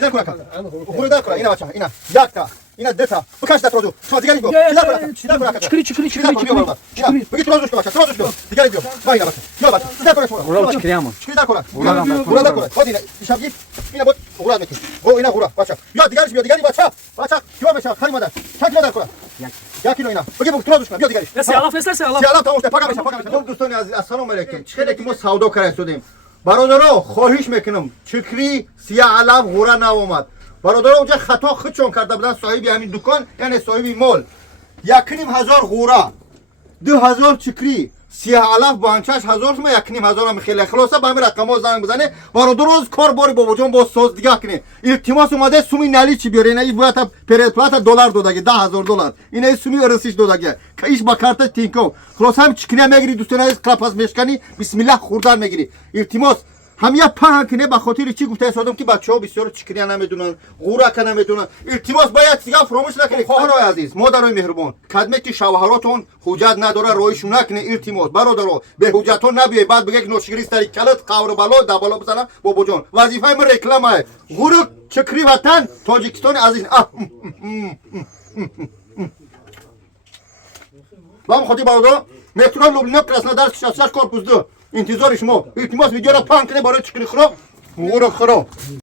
Kidan kura kan. Okurudan kura. İna bacha. İna. Yakta. İna deta. Bakaş da trozu. Şuna digari go. Kidan kura kan. Kidan kura kan. Çıkırı. Bagi trozu şuna bacha. Trozu şuna. Digari go. Vay bacha. Ya bacha. Kidan kura şuna. Ura çıkırıyamam. Kidan kura. Burada kura. Hadi ina. İşap git. İna bot. Okura mekin. O ina kura. Bacha. Ya digari şuna. Digari bacha. Bacha. Kiwa bacha. Kalimada. Kalimada kura. Yakino ina. Bagi bu trozu şuna. Ya digari. Ya siyalaf nesterse Allah. سیالات تماشا پاکا میشه دوستان عزیز السلام علیکم چخیلی که ما سودا کردیم شدیم برادرها خواهش میکنم چکری سیاه علف غورا ناومد برادرها اونجا خطا خودشون کرده بودن صاحب همین دکان یعنی صاحب مول 1,500 غورا 2,000 چکری سیاه علف بانچش 1,000 تومن 1,500 هم خیلی خلاصه به همین رقم‌ها زنگ بزنه برادرها کار باری بابا جان با ساز دیگه کنه التماس اومده سومی نالی چی بیاره اینا باید پرپلات دلار دادگی 10,000 دلار اینا سومی ارسیش دادگی که ایش با کارت تینکو خلاص هم چکنه میگیری دوستان عزیز کلاپاس میشکنی بسم الله خوردن میگیری التماس هم یا پهن کنه به خاطر چی گفته استادم که بچه‌ها بسیار چکنی نمیدونن غورا کنه نمیدونن التماس باید دیگه فراموش نکنید خواهرای عزیز مادرای مهربان خدمت که شوهراتون حجت نداره رویشون نکنه التماس برادرها به حجتون نبیه بعد بگه نوشگری سری کلت قور بالا دبالا بزنه بابا جان وظیفه من رکلامه غورا چکری وطن تاجیکستان عزیز вам ходи бародар метро Люблино Краснодар 66 корпус 2 انتظار شما التماس ویدیو را پهن کنید برای چکری خراب غورا خراب